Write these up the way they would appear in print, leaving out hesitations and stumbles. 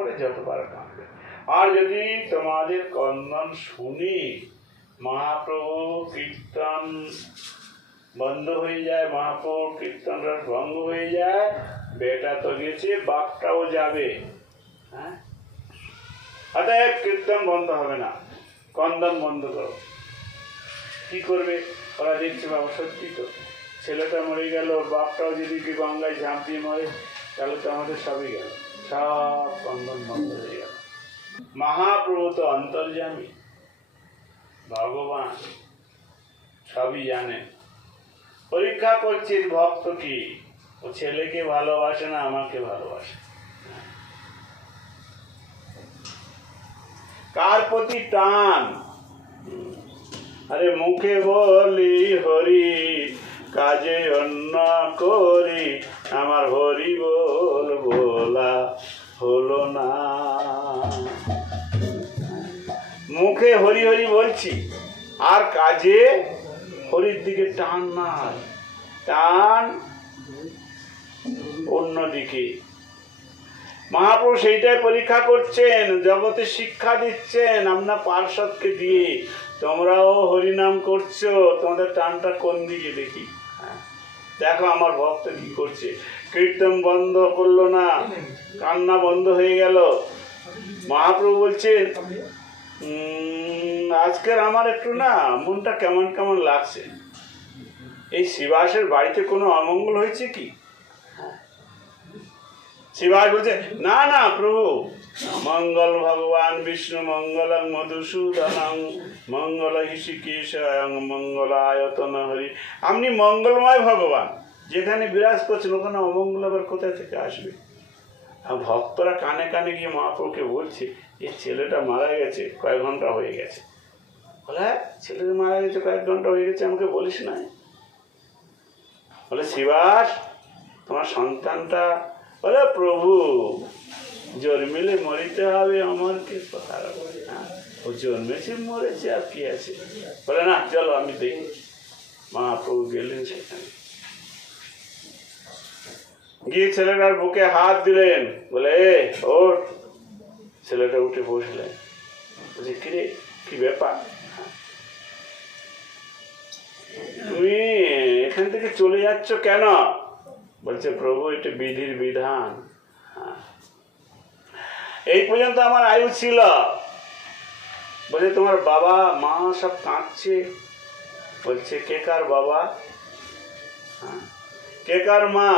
পরে যতবার কাঁদবে। আর যদি তোমাদের কন্দন শুনি মহাপ্রভু কীর্তন বন্ধ হয়ে যায়, মহাপ্রভু কীর্তনটা ভঙ্গ হয়ে যায়, বেটা তো গেছে, বাপটাও যাবে। হ্যাঁ, অতএব কীর্তন বন্ধ হবে না, কন্দন বন্ধ করো। কি করবে ওরা? দেখছে বাবা সত্যি তো, ছেলেটা মরে গেল, বাপটাও যদি কি গঙ্গায় ঝাঁপ দিয়ে মরে, তাহলে তো আমাদের সবই গেল, সব কন্দন বন্ধ হয়ে গেল। মহাপ্রভু তো অন্তর্যামী, ভগবান, সবই জানে। পরীক্ষা করছেন ভক্ত কি, ও ছেলেকে ভালোবাসে না আমাকে ভালোবাসে, কার প্রতি টান। আরে মুখে বলি হরি, কাজে অন্য করি, আমার হরি বল বলা হলো না। মুখে হরি হরি বলছি, আর কাজে হরির দিকে টান নাই, টান অন্যদিকে। মহাপ্রভু সেইটাই পরীক্ষা করছেন, জগতে শিক্ষা দিচ্ছেন আপনার পার্শ্বদকে দিয়ে, তোমরাও হরিনাম করছো, তোমাদের টানটা কোন দিকে দেখি। দেখো আমার ভক্ত কি করছে, কীর্তন বন্ধ করলো না, কান্না বন্ধ হয়ে গেল। মহাপ্রভু বলছেন আজকের আমার একটু না মনটা কেমন কেমন লাগছে। এই শিবাসের বাড়িতে কোনো অমঙ্গল হয়েছে কি? শিবাস বলছে না না প্রভু, মঙ্গল ভগবান বিষ্ণু মঙ্গলং মধুসূদনং মঙ্গল হৃষিকেশ মঙ্গলায়তন হরি। আপনি মঙ্গলময় ভগবান, যেখানে বিরাজ করছেন ওখানে অমঙ্গল আবার কোথায় থেকে আসবে? আর ভক্তরা কানে কানে গিয়ে মহাপ্রভুকে বলছে এই ছেলেটা মারা গেছে, কয়েক ঘন্টা হয়ে গেছে। বলে ছেলেটা মারা গেছে, কয়েক ঘন্টা হয়ে গেছে, আমাকে বলিস না। বলে শিবাস তোমার সন্তানটা, বলে প্রভু জন্মিলে মরিতে হবে, আমার কে কথা, ও জন্মেছে মরেছে আর কি আছে। বলে না চলো আমি দেখি। মহাপ্রভু গেলেন সেখানে, গিয়ে ছেলেটার বুকে হাত দিলেন, বলে ওর। ছেলেটা উঠে বসলেন, বলছে কিরে কি ব্যাপার, তুমি এখান থেকে চলে যাচ্ছ কেন? বলছে প্রভু এটা বিধির বিধান, এই পর্যন্ত আমার আয়ু ছিল। বলছে তোমার বাবা মা সব কাঁদছে। বলছে কে কার বাবা, কে কার মা?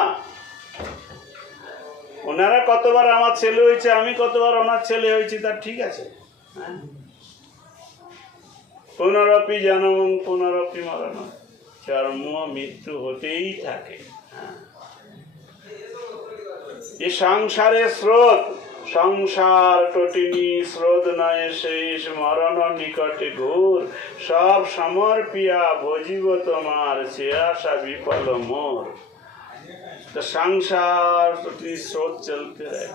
ওনারা কতবার আমার ছেলে হয়েছে, আমি কতবার ওনার ছেলে হয়েছি, তার ঠিক আছে। পুনরপি জন্ম পুনরপি মরণ, জন্ম মৃত্যু হতেই থাকে। এ সংসারে স্রোত, সংসার টটিনি স্রোত নয় শেষ, মরণ নিকটে ঘোর, সব সমর্পিয়া ভজিব তোমার, সে আশা বিফল মোর। তো সংসার টটিনি স্রোত চলতে হয়,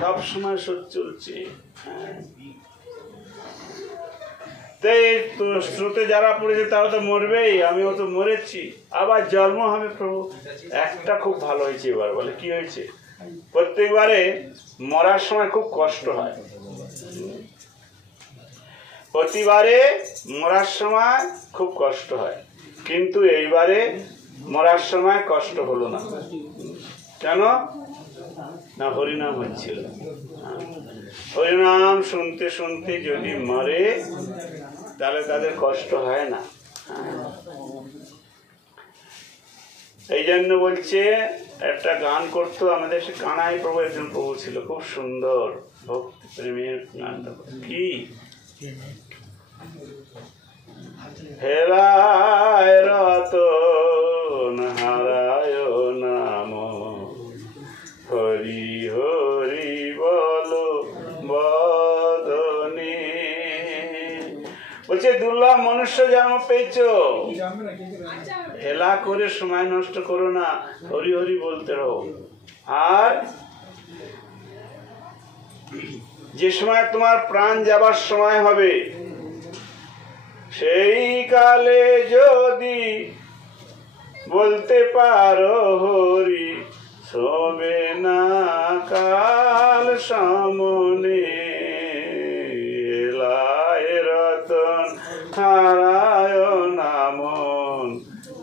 সব সময় স্রোত চলছে। স্রোতে যারা পড়েছে তারা তো মরবেই, আমিও তো মরেছি, আবার জন্ম হবে প্রভু। একটা খুব ভালো হয়েছে এবার। বলে কি হয়েছে? প্রত্যেকবারে মরার সময় খুব কষ্ট হয়, প্রতিবারে মরার সময় খুব কষ্ট হয়, কিন্তু এইবারে মরার সময় কষ্ট হলো না। কেন না? হরিনাম হচ্ছিল। হরিনাম শুনতে শুনতে যদি মরে তাহলে তাদের কষ্ট হয় না। এই জন্য বলছে, একটা গান করতো আমাদের সে কানাই প্রভু, একজন প্রভু ছিল, খুব সুন্দর ভক্তি প্রেমের গান। কি হেরায় রতন হারায় নাম, হরি হরি বলো বদনে। বলছে দুর্লভ মনুষ্য জন্ম পেয়েছ, হেলা করে সময় নষ্ট করো না, হরি হরি বলতে রহো। আর যে সময় তোমার প্রাণ যাবার সময় হবে, সেই কালে যদি বলতে পারো হরি, শোবে না কাল সামনে, এলায় রতন হারায় নামন,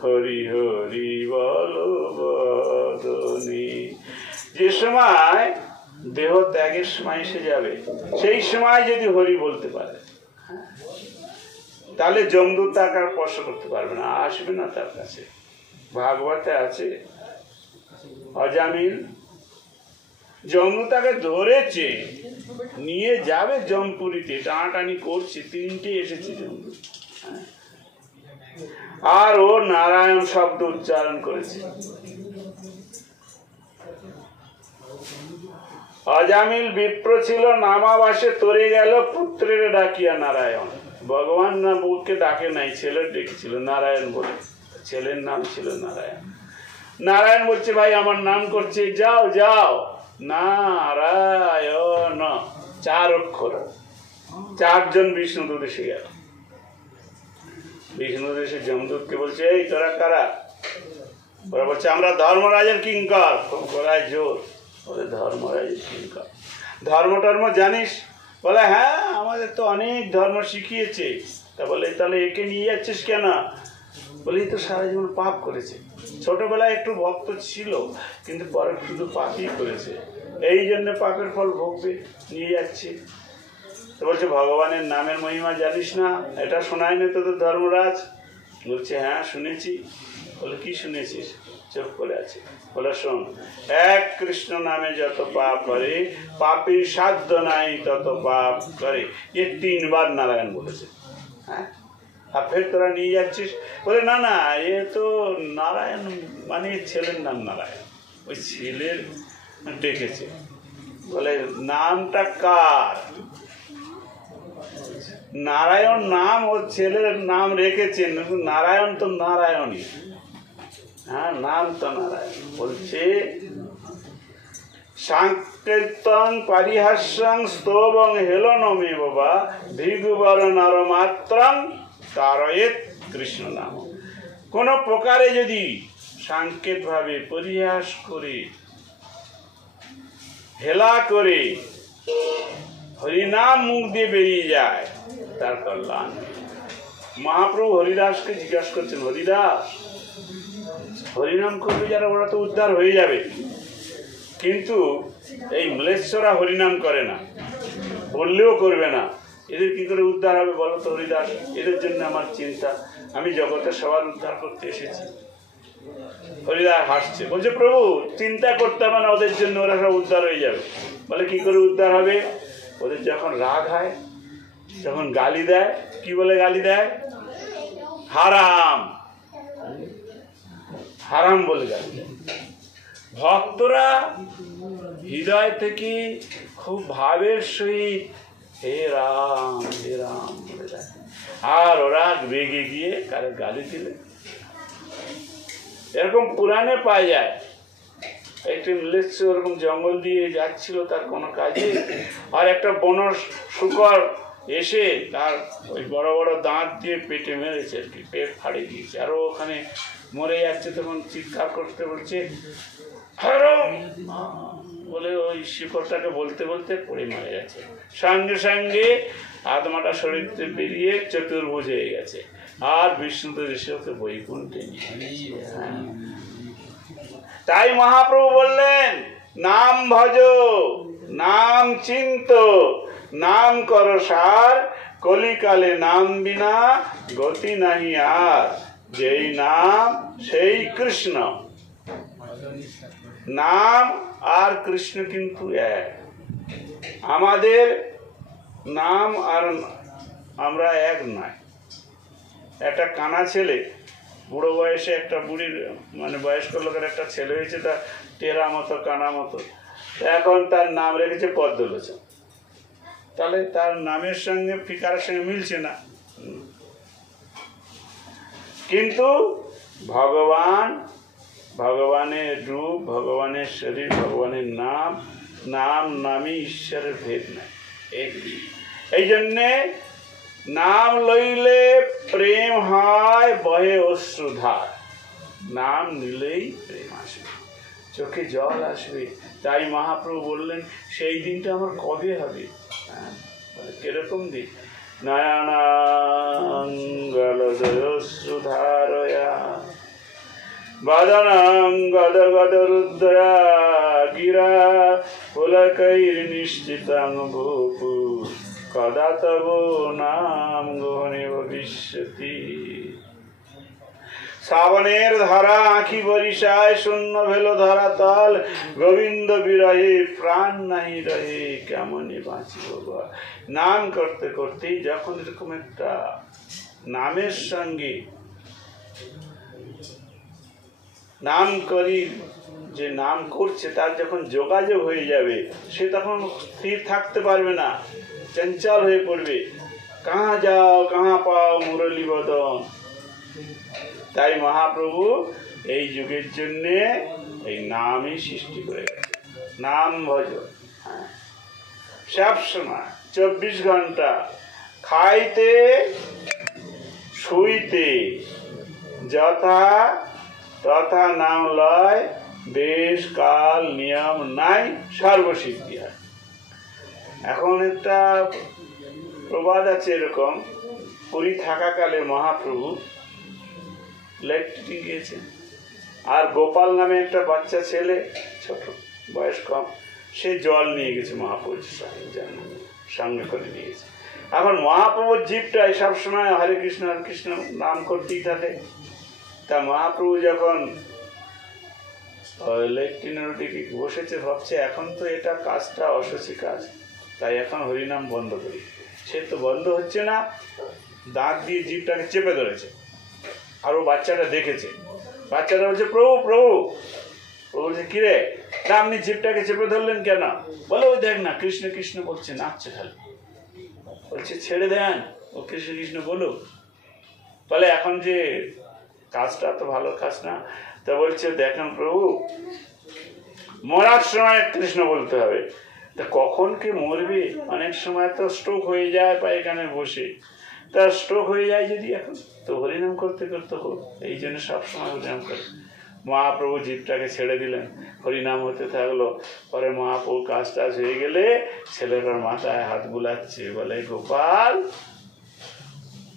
হরি হরি বল বদনী। যে সময় দেহ ত্যাগের সময় এসে যাবে, সেই সময় যদি হরি বলতে পারে, তাহলে যমদূত তাকে আর স্পর্শ করতে পারবে না, আসবে না তার কাছে। ভাগবতে আছে, অজামিল যমদূত তাকে ধরেছে, নিয়ে যাবে জমপুরীতে, টানাটানি করছে, 3টে এসেছে যমদূত, আর ও নারায়ণ শব্দ উচ্চারণ করেছে। অজামিল বিপ্র ছিল, নামাবাসে তরে গেল, পুত্রের ডাকিয়া নারায়ণ। ভগবান না বুকে ডাকে নাই, ছেলের ডেকেছিল নারায়ণ বলে, ছেলের নাম ছিল নারায়ণ। নারায়ণ বলছে, ভাই আমার নাম করছে, যাও যাও। নারায়ণ 4 অক্ষর, 4 জন বিষ্ণুদূত এসে গেল। বিষ্ণুদূত এসে যমদূতকে বলছে, এই তোরা কারা? ওরা বলছে, আমরা ধর্মরাজের কিঙ্কর। খুব গলায় জোর, বলে ধর্মরাজের কিঙ্কর, ধর্ম টর্ম জানিস? বলে হ্যাঁ, আমাদের তো অনেক ধর্ম শিখিয়েছে। তা বলে তাহলে একে নিয়ে যাচ্ছিস কেন? বলে তো সারা জীবন পাপ করেছে, ছোটবেলায় একটু ভক্ত ছিল, কিন্তু পরে শুধু পাপই করেছে, এই জন্য পাপের ফল ভোগবে, নিয়ে যাচ্ছে। তো বলছে, ভগবানের নামের মহিমা জানিস না? এটা শোনায় না তোদের ধর্মরাজ? বলছে হ্যাঁ শুনেছি। বলে কি শুনেছিস? চুপ করে আছে। বলে শোন, এক কৃষ্ণ নামে যত পাপ করে, পাপের সাধ্য নাই তত পাপ করে, এ 3 বার নারায়ণ বলেছে। হ্যাঁ, আর ফের তোরা নিয়ে যাচ্ছিস? বলে না না, এ তো নারায়ণ মানে ছেলের নাম নারায়ণ, ওই ছেলের ডেকেছে। বলে নামটা কার? নারায়ণ নাম ওর ছেলের নাম রেখেছেন, নারায়ণ তো নারায়ণই, হ্যাঁ নাম তো নারায়ণ। বলছে সাংকীর্তন পারিহাস্যং স্তবং হেলনমে বাবা ভৃগুবর নর মাত্রং তারয়েত কৃষ্ণ নাম। কোন প্রকারে যদি সাংকেত ভাবে পরিহাস করে, হেলা করে হরিনাম মুখ দিয়ে বেরিয়ে যায়, তার কল্যাণ। মহাপ্রভু হরিদাসকে জিজ্ঞাসা করছেন, হরিদাস হরিনাম করবে যারা, ওরা তো উদ্ধার হয়ে যাবে, কিন্তু এই ম্লেচ্ছরা হরিনাম করে না, বললেও করবে না, এদের কি করে উদ্ধার হবে বলো তো হরিদাস? এদের জন্য আমার চিন্তা, আমি জগতে সবার উদ্ধার করতে এসেছি। হরিদাস হাসছে, বলছে প্রভু চিন্তা করতে হবে না ওদের জন্য, ওরা সব উদ্ধার হয়ে যাবে। বলে কি করে উদ্ধার হবে? ওদের যখন রাগ হয়, যখন গালি দেয়, কি বলে গালি দেয়? হারাম, হারাম বলে গালি দেয়। ভক্তরা হৃদয় থেকে খুব ভাবের সহিত হে রাম বলে দেয়, আর ওরা রেগে গিয়ে কারে গালি দিলে। এরকম পুরাণে পাওয়া যায়, একটি ম্লেচ্ছ ওরকম জঙ্গল দিয়ে যাচ্ছিল তার কোনো কাজে, আর একটা বন শুকর এসে তার ওই বড় বড় দাঁত দিয়ে পেটে মেরেছে, আর কি পেট ফাড়িয়ে দিয়েছে, আর ওখানে মরে যাচ্ছে। তখন চিৎকার করতে বলছে বলে ওই শিকড়টাকে বলতে বলতে পড়ে মারা গেছে, সঙ্গে সঙ্গে আত্মাটা শরীর থেকে বেরিয়ে চতুর্ভুজ হয়ে গেছে, আর বিষ্ণুদেব এসে ওকে বৈকুণ্ঠে নিয়ে গেছে। তাই মহাপ্রভু বললেন, নাম ভজ, নাম চিন্ত, নাম কর সার, কলিকালে নাম বিনা গতি নাহি আর, যেই নাম সেই কৃষ্ণ। নাম আর কৃষ্ণ কিন্তু এক, আমাদের নাম আর আমরা এক নয়। একটা কানা ছেলে, বুড়ো বয়সে একটা বুড়ির মানে বয়স্ক লোকের একটা ছেলে হয়েছে, তার টেরা মতো কানা মতো, এখন তার নাম রেখেছে পদ্মলোচন। তাহলে তার নামের সঙ্গে ফিকারের সঙ্গে মিলছে না, কিন্তু ভগবান, ভগবানের রূপ, ভগবানের শরীর, ভগবানের নাম, নাম নামে ঈশ্বরের ভেদ নাই, একই। এই জন্যে নাম লইলে প্রেম হয় বহে অশ্রুধার, নাম নিলেই প্রেম আসবে। চোখে জল আসবে। তাই মহাপ্রভু বললেন সেই দিনটা আমার কবে হবে? কিরকম দিন? নয়নাঙ্গলদয়শ্রুধারয়া বদনাঙ্গদগদরুদ্রয়া গিরা পুলকৈর্নিশ্চিতাং ভূপু কদা তব নাম গহনে ভবিষ্যতি। শ্রাবণের ধারা আঁখি বরিশায়, শূন্য ভেল ধরা তল, গোবিন্দ বিরহে প্রাণ নাহি রহে, কেমনে বাঁচিব। নাম করতে করতেই যখন এরকম একটা নামের সঙ্গে নাম করি, যে নাম করছে তার যখন যোগাযোগ হয়ে যাবে, সে তখন স্থির থাকতে পারবে না, চঞ্চল হয়ে পড়বে। কাহা যাও কাহা পাও মুরলী বদন। তাই মহাপ্রভু এই যুগের জন্যে এই নামই সৃষ্টি করে গেছে। নাম ভজ, সব সময় 24 ঘন্টা খাইতে শুইতে যথা তথা নাম লয়, দেশ কাল নিয়ম নাই, সর্বসিদ্ধি হয়। এখন একটা প্রবাদ আছে এরকম, পুরী থাকাকালে মহাপ্রভু লেট্রিন গিয়েছেন, আর গোপাল নামে একটা বাচ্চা ছেলে, ছোট বয়স কম, সে জল নিয়ে গেছে মহাপ্রভুর সঙ্গে করে নিয়ে গেছে। এখন মহাপ্রভুর জীবটাই সবসময় হরে কৃষ্ণ নাম করতেই থাকে। তা মহাপ্রভু যখন লেট্রিনের দিকে বসেছে, ভাবছে এখন তো এটা কাজটা অসুচি কাজ, তাই এখন হরিনাম বন্ধ করি। সে তো বন্ধ হচ্ছে না, দাঁত দিয়ে জীবটাকে চেপে ধরেছে। আর ও বাচ্চাটা দেখেছে, বাচ্চাটা বলছে প্রভু প্রভু। ও বলছে কিরে, না আপনি জীবটাকে চেপে ধরলেন কেন? বলে ওই দেখ না কৃষ্ণ কৃষ্ণ বলছে, নাচছে খালি। বলছে ছেড়ে দেন, ও কৃষ্ণ কৃষ্ণ বলুক। বলে এখন যে কাজটা তো ভালো কাজ না। তা বলছে দেখেন প্রভু, মরার সময় কৃষ্ণ বলতে হবে। তা কখন কে মরবে? অনেক সময় তো স্ট্রোক হয়ে যায় পায়খানায় বসে, তার স্ট্রোক হয়ে যায় যদি, এখন তো হরিনাম করতে করতে হোক, এই জন্য সবসময় হরিনাম করে। মহাপ্রভু জীবটাকে ছেড়ে দিলেন, হরিনাম হতে থাকলো। পরে মহাপ্রভু কাজ টাজ হয়ে গেলে ছেলেটার মাথায় হাত বুলাচ্ছে, বলে গোপাল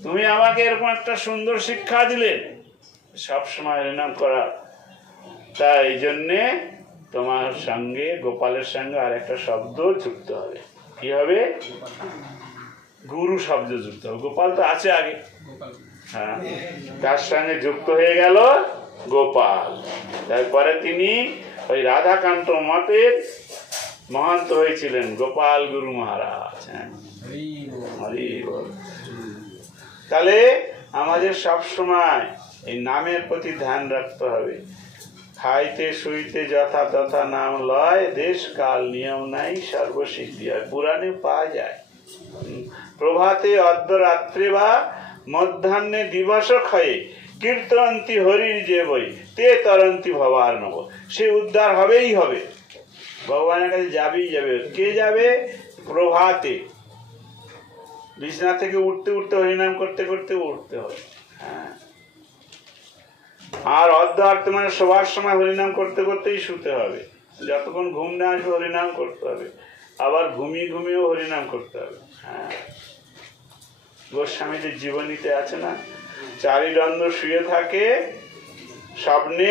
তুমি আমাকে এরকম একটা সুন্দর শিক্ষা দিলে সবসময় হরিনাম করা, তাই এই জন্যে তোমার সঙ্গে গোপালের সঙ্গে আর একটা শব্দ যুক্ত হবে। কি হবে? গুরু শব্দ যুক্ত হবে। গোপাল তো আছে আগে, হ্যাঁ, তার সঙ্গে যুক্ত হয়ে গেল গোপাল। তারপরে তিনি ওই রাধাকান্ত মতের মহন্ত হয়েছিলেন, গোপাল গুরু মহারাজ। হ্যাঁ, হরি বল। তাহলে আমাদের সব সময় এই নামের প্রতি ধ্যান রাখতে হবে। খাইতে শুইতে যথা তথা নাম লয়, দেশ কাল নিয়ম নাই, সর্বসিদ্ধি হয়। পুরাণে পাওয়া যায়, প্রভাতে অর্ধরাত্রে বা মধ্যাহ্নে দিবস ক্ষয়ে কীর্তন্তি হরির যে বই তে তরন্তি ভবার নব। সে উদ্ধার হবেই হবে, ভগবানের কাছে যাবেই যাবে। কে যাবে? প্রভাতে, বিছানা থেকে উঠতে উঠতে হরিনাম করতে করতে উঠতে হবে। হ্যাঁ, আর অর্ধরাত্রে মানে শোবার সময় হরিনাম করতে করতেই শুতে হবে। যতক্ষণ ঘুম না আসবে হরিনাম করতে হবে, আবার ঘুমিয়ে ঘুমিয়েও হরিনাম করতে হবে। হ্যাঁ, গোস্বামীদের জীবনীতে আছে না, চারিদণ্ড শুয়ে থাকে, স্বপ্নে